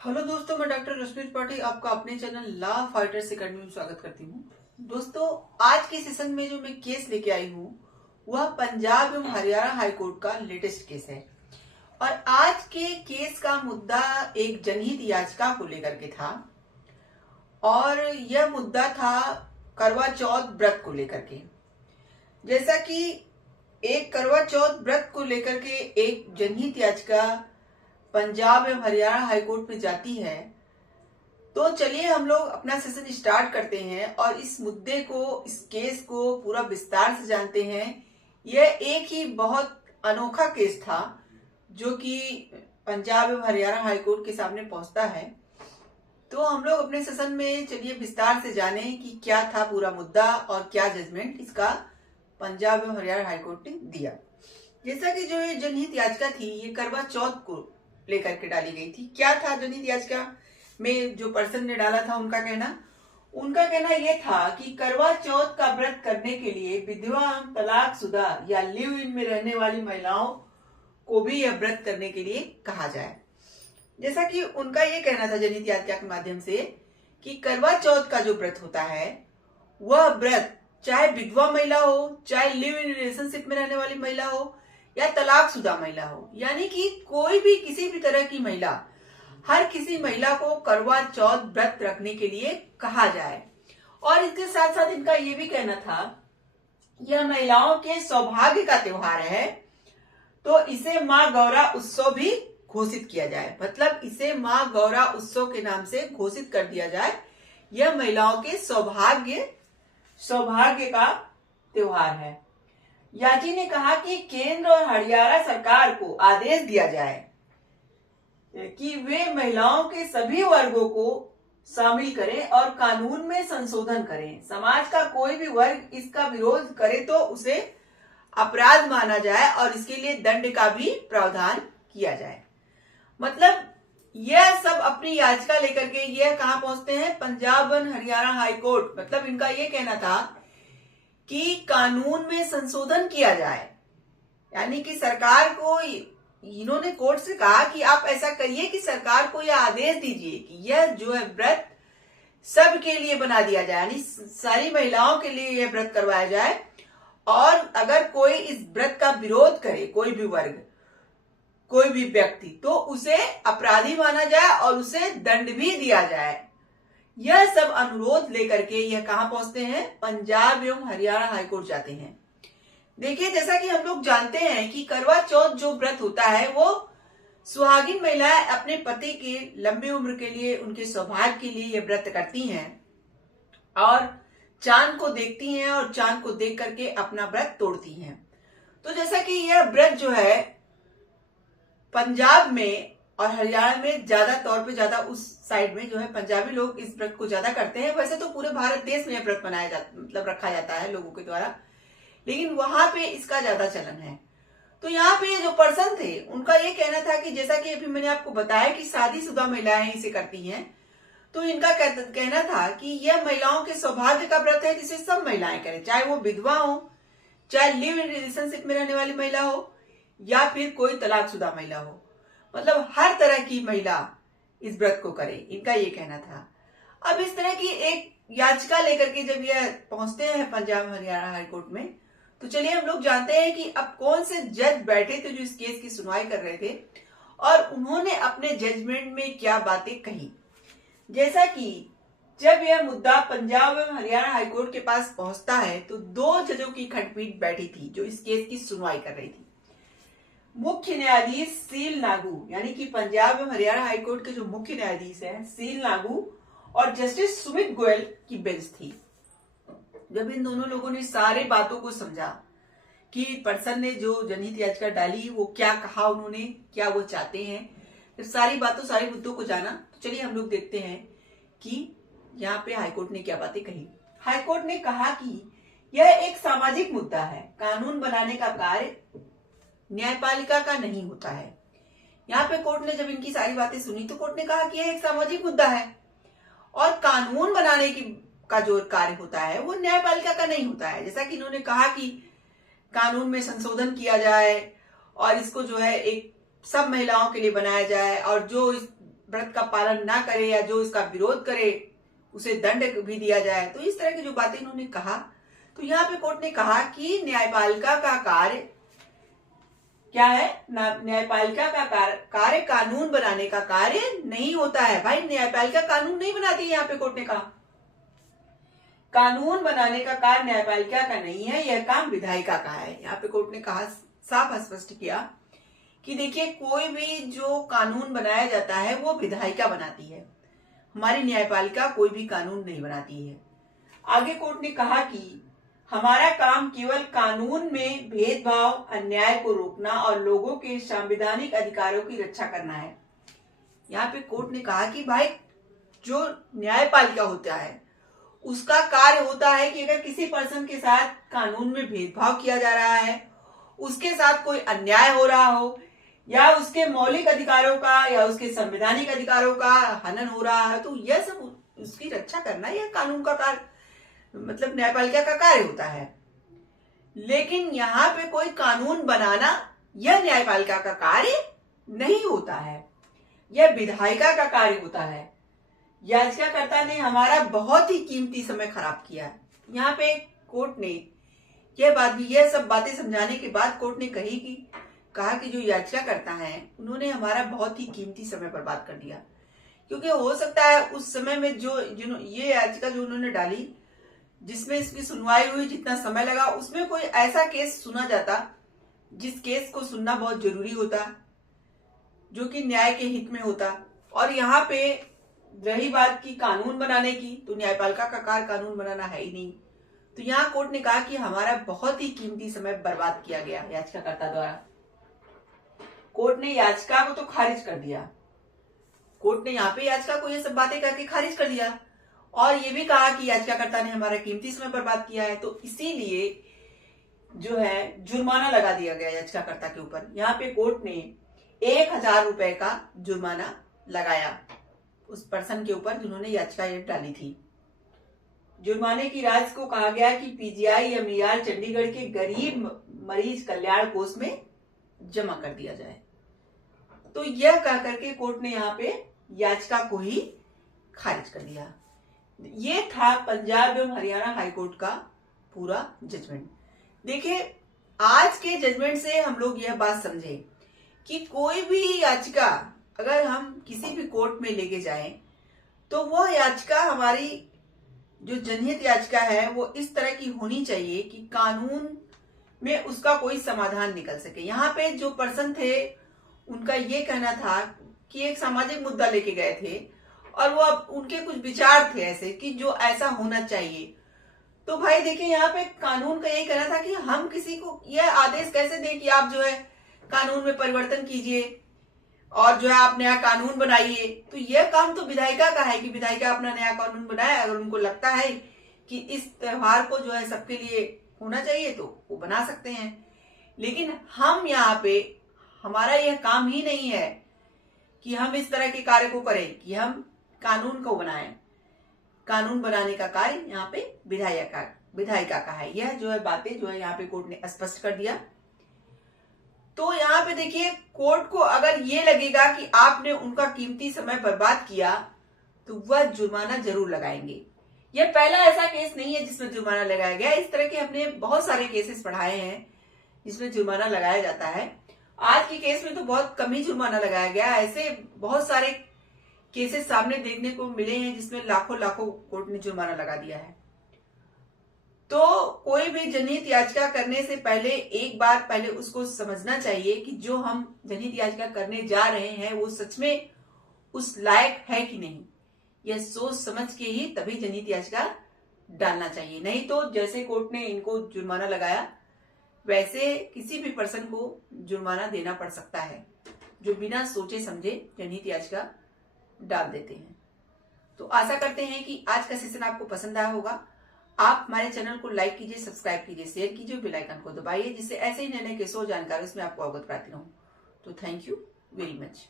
Hello दोस्तों, मैं doctor रश्मि त्रिपाठी आपका अपने चैनल लॉ फाइटर्स अकेडमी में स्वागत करती हूँ। दोस्तों, आज के सेशन में जो मैं केस लेके आई हूँ वह पंजाब एवं हरियाणा हाईकोर्ट का लेटेस्ट केस है। और आज के केस का मुद्दा एक जनहित याचिका को लेकर के था और यह मुद्दा था करवा चौथ व्रत को लेकर के। जैसा कि एक करवा चौथ व्रत को लेकर के एक जनहित याचिका पंजाब एवं हरियाणा हाईकोर्ट में जाती है, तो चलिए हम लोग अपना सेशन स्टार्ट करते हैं और इस मुद्दे को, इस केस को पूरा विस्तार से जानते हैं। यह एक ही बहुत अनोखा केस था जो कि पंजाब एवं हरियाणा हाईकोर्ट के सामने पहुंचता है। तो हम लोग अपने सेशन में चलिए विस्तार से जाने कि क्या था पूरा मुद्दा और क्या जजमेंट इसका पंजाब एवं हरियाणा हाईकोर्ट ने दिया। जैसा कि जो ये जनहित याचिका थी, ये करवा चौथ को लेकर के डाली गई थी। क्या था जनहित याचिका में जो पर्सन ने डाला था उनका कहना यह था कि करवा चौथ का व्रत करने के लिए विधवा, तलाकशुदा या लिव इन में रहने वाली महिलाओं को भी यह व्रत करने के लिए कहा जाए। जैसा कि उनका यह कहना था जनहित याचिका के माध्यम से कि करवा चौथ का जो व्रत होता है वह व्रत चाहे विधवा महिला हो, चाहे लिव इन रिलेशनशिप में रहने वाली महिला हो या तलाकशुदा महिला हो, यानी कि कोई भी किसी भी तरह की महिला, हर किसी महिला को करवा चौथ व्रत रखने के लिए कहा जाए। और इसके साथ साथ इनका ये भी कहना था यह महिलाओं के सौभाग्य का त्योहार है, तो इसे माँ गौरा उत्सव भी घोषित किया जाए। मतलब इसे माँ गौरा उत्सव के नाम से घोषित कर दिया जाए। यह महिलाओं के सौभाग्य का त्योहार है। याची ने कहा कि केंद्र और हरियाणा सरकार को आदेश दिया जाए कि वे महिलाओं के सभी वर्गों को शामिल करें और कानून में संशोधन करें। समाज का कोई भी वर्ग इसका विरोध करे तो उसे अपराध माना जाए और इसके लिए दंड का भी प्रावधान किया जाए। मतलब यह सब अपनी याचिका लेकर के यह कहां पहुंचते हैं? Punjab and Haryana high court. मतलब इनका यह कहना था कि कानून में संशोधन किया जाए, यानी कि सरकार को, इन्होंने कोर्ट से कहा कि आप ऐसा करिए कि सरकार को यह आदेश दीजिए कि यह जो है व्रत सबके लिए बना दिया जाए, यानी सारी महिलाओं के लिए यह व्रत करवाया जाए। और अगर कोई इस व्रत का विरोध करे, कोई भी वर्ग, कोई भी व्यक्ति, तो उसे अपराधी माना जाए और उसे दंड भी दिया जाए। यह सब अनुरोध लेकर के यह कहां पहुंचते हैं? पंजाब एवं हरियाणा हाईकोर्ट जाते हैं। देखिए, जैसा कि हम लोग जानते हैं कि करवा चौथ जो व्रत होता है वो सुहागिन महिलाएं अपने पति की लंबी उम्र के लिए, उनके सौभाग्य के लिए यह व्रत करती हैं और चांद को देखती हैं और चांद को देख करके अपना व्रत तोड़ती हैं। तो जैसा कि यह व्रत जो है पंजाब में और हरियाणा में ज्यादा तौर पे, ज्यादा उस साइड में जो है पंजाबी लोग इस व्रत को ज्यादा करते हैं। वैसे तो पूरे भारत देश में यह व्रत मनाया जाता, मतलब रखा जाता है लोगों के द्वारा, लेकिन वहां पे इसका ज्यादा चलन है। तो यहाँ पे जो पर्सन थे उनका ये कहना था कि जैसा कि अभी मैंने आपको बताया कि शादीशुदा महिलाएं इसे करती हैं, तो इनका कहना था कि यह महिलाओं के सौभाग्य का व्रत है जिसे सब महिलाएं करें, चाहे वो विधवा हो, चाहे लिव इन रिलेशनशिप में रहने वाली महिला हो या फिर कोई तलाकशुदा महिला हो। मतलब हर तरह की महिला इस व्रत को करे, इनका ये कहना था। अब इस तरह की एक याचिका लेकर के जब यह पहुंचते हैं पंजाब हरियाणा हाईकोर्ट में, तो चलिए हम लोग जानते हैं कि अब कौन से जज बैठे थे जो इस केस की सुनवाई कर रहे थे और उन्होंने अपने जजमेंट में क्या बातें कही। जैसा कि जब यह मुद्दा पंजाब एवं हरियाणा हाईकोर्ट के पास पहुंचता है तो दो जजों की खंडपीठ बैठी थी जो इस केस की सुनवाई कर रही थी। मुख्य न्यायाधीश सील नागू, यानी कि पंजाब एवं हरियाणा हाईकोर्ट के जो मुख्य न्यायाधीश हैं सील नागू और जस्टिस सुमित गोयल की बेंच थी। जब इन दोनों लोगों ने सारे बातों को समझा कि पर्सन ने जो जनहित याचिका डाली वो क्या कहा, उन्होंने क्या वो चाहते हैं, जब सारी बातों, सारे मुद्दों को जाना, तो चलिए हम लोग देखते हैं कि यहाँ पे हाईकोर्ट ने क्या बातें कही। हाईकोर्ट ने कहा कि यह एक सामाजिक मुद्दा है, कानून बनाने का कार्य न्यायपालिका का नहीं होता है। यहाँ पे कोर्ट ने जब इनकी सारी बातें सुनी तो कोर्ट ने कहा कि यह एक सामाजिक मुद्दा है और कानून बनाने की का जो कार्य होता है वो न्यायपालिका का नहीं होता है। जैसा कि इन्होंने कहा कि कानून में संशोधन किया जाए और इसको जो है एक सब महिलाओं के लिए बनाया जाए और जो इस व्रत का पालन ना करे या जो इसका विरोध करे उसे दंड भी दिया जाए। तो इस तरह की जो बातें इन्होंने कहा, तो यहाँ पे कोर्ट ने कहा कि न्यायपालिका का कार्य क्या है, न्यायपालिका का कार्य कानून बनाने का कार्य नहीं होता है। भाई न्यायपालिका कानून नहीं बनाती है, यहाँ पे कोर्ट ने कहा कानून बनाने का कार्य न्यायपालिका का नहीं है, यह काम विधायिका का है। यहाँ पे कोर्ट ने कहा, साफ स्पष्ट किया कि देखिए कोई भी जो कानून बनाया जाता है वो विधायिका बनाती है, हमारी न्यायपालिका कोई भी कानून नहीं बनाती है। आगे कोर्ट ने कहा कि हमारा काम केवल कानून में भेदभाव, अन्याय को रोकना और लोगों के संवैधानिक अधिकारों की रक्षा करना है। यहाँ पे कोर्ट ने कहा कि भाई जो न्यायपालिका होता है उसका कार्य होता है कि अगर किसी पर्सन के साथ कानून में भेदभाव किया जा रहा है, उसके साथ कोई अन्याय हो रहा हो या उसके मौलिक अधिकारों का या उसके संवैधानिक अधिकारों का हनन हो रहा है, तो यह सब उसकी रक्षा करना यह कानून का कार्य मतलब न्यायपालिका का कार्य होता है। लेकिन यहाँ पे कोई कानून बनाना यह न्यायपालिका का कार्य नहीं होता है, यह विधायिका का कार्य होता है। याचिकाकर्ता ने हमारा बहुत ही कीमती समय खराब किया है। यहाँ पे कोर्ट ने यह सब बातें समझाने के बाद कोर्ट ने कहा कि जो याचिकाकर्ता हैं उन्होंने हमारा बहुत ही कीमती समय बर्बाद कर दिया, क्योंकि हो सकता है उस समय में ये याचिका जो उन्होंने डाली जिसमें इसकी सुनवाई हुई, जितना समय लगा उसमें कोई ऐसा केस सुना जाता जिस केस को सुनना बहुत जरूरी होता, जो कि न्याय के हित में होता। और यहाँ पे रही बात की कानून बनाने की, तो न्यायपालिका का कार्य कानून बनाना है ही नहीं। तो यहाँ कोर्ट ने कहा कि हमारा बहुत ही कीमती समय बर्बाद किया गया याचिकाकर्ता द्वारा। कोर्ट ने याचिका को तो खारिज कर दिया, कोर्ट ने यहाँ पे याचिका को ये सब बातें करके खारिज कर दिया और ये भी कहा कि याचिकाकर्ता ने हमारा कीमती समय बर्बाद किया है, तो इसीलिए जो है जुर्माना लगा दिया गया याचिकाकर्ता के ऊपर। यहाँ पे कोर्ट ने 1000 रुपए का जुर्माना लगाया उस पर्सन के ऊपर जिन्होंने याचिका ये डाली थी। जुर्माने की राशि को कहा गया कि पीजीआई या मीआर चंडीगढ़ के गरीब मरीज कल्याण कोष में जमा कर दिया जाए। तो यह कह करके कोर्ट ने यहाँ पे याचिका को ही खारिज कर दिया। ये था पंजाब एवं हरियाणा हाईकोर्ट का पूरा जजमेंट। देखिए आज के जजमेंट से हम लोग यह बात समझे कि कोई भी याचिका अगर हम किसी भी कोर्ट में लेके जाएं तो वह याचिका हमारी जो जनहित याचिका है वो इस तरह की होनी चाहिए कि कानून में उसका कोई समाधान निकल सके। यहाँ पे जो पर्सन थे उनका ये कहना था कि एक सामाजिक मुद्दा लेके गए थे और वो उनके कुछ विचार थे ऐसे कि जो ऐसा होना चाहिए। तो भाई देखिए यहाँ पे कानून का यही कहना था कि हम किसी को यह आदेश कैसे दें कि आप जो है कानून में परिवर्तन कीजिए और जो है आप नया कानून बनाइए। तो यह काम तो विधायिका का है कि विधायिका अपना नया कानून बनाए। अगर उनको लगता है कि इस त्योहार को जो है सबके लिए होना चाहिए तो वो बना सकते हैं, लेकिन हम यहाँ पे हमारा यह काम ही नहीं है कि हम इस तरह के कार्य को करें कि कानून को बनाएं। कानून बनाने का कार्य यहाँ पे विधायिका का है। यह जो है बातें जो है यहाँ पे कोर्ट ने स्पष्ट कर दिया। तो यहाँ पे देखिए कोर्ट को अगर ये लगेगा कि आपने उनका कीमती समय बर्बाद किया तो वह जुर्माना जरूर लगाएंगे। यह पहला ऐसा केस नहीं है जिसमें जुर्माना लगाया गया। इस तरह के हमने बहुत सारे केसेस पढ़ाए हैं जिसमें जुर्माना लगाया जाता है। आज के केस में तो बहुत कम ही जुर्माना लगाया गया। ऐसे बहुत सारे केसेस सामने देखने को मिले हैं जिसमें लाखों कोर्ट ने जुर्माना लगा दिया है। तो कोई भी जनहित याचिका करने से पहले एक बार पहले उसको समझना चाहिए कि जो हम जनहित याचिका करने जा रहे हैं वो सच में उस लायक है कि नहीं। यह सोच समझ के ही तभी जनहित याचिका डालना चाहिए, नहीं तो जैसे कोर्ट ने इनको जुर्माना लगाया वैसे किसी भी पर्सन को जुर्माना देना पड़ सकता है जो बिना सोचे समझे जनहित याचिका डाल देते हैं। तो आशा करते हैं कि आज का सेशन आपको पसंद आया होगा। आप हमारे चैनल को लाइक कीजिए, सब्सक्राइब कीजिए, शेयर कीजिए, बेल आइकन को दबाइए जिससे ऐसे ही नए नए केसों जानकारी उसमें आपको अवगत कराती रहूं। तो थैंक यू वेरी मच।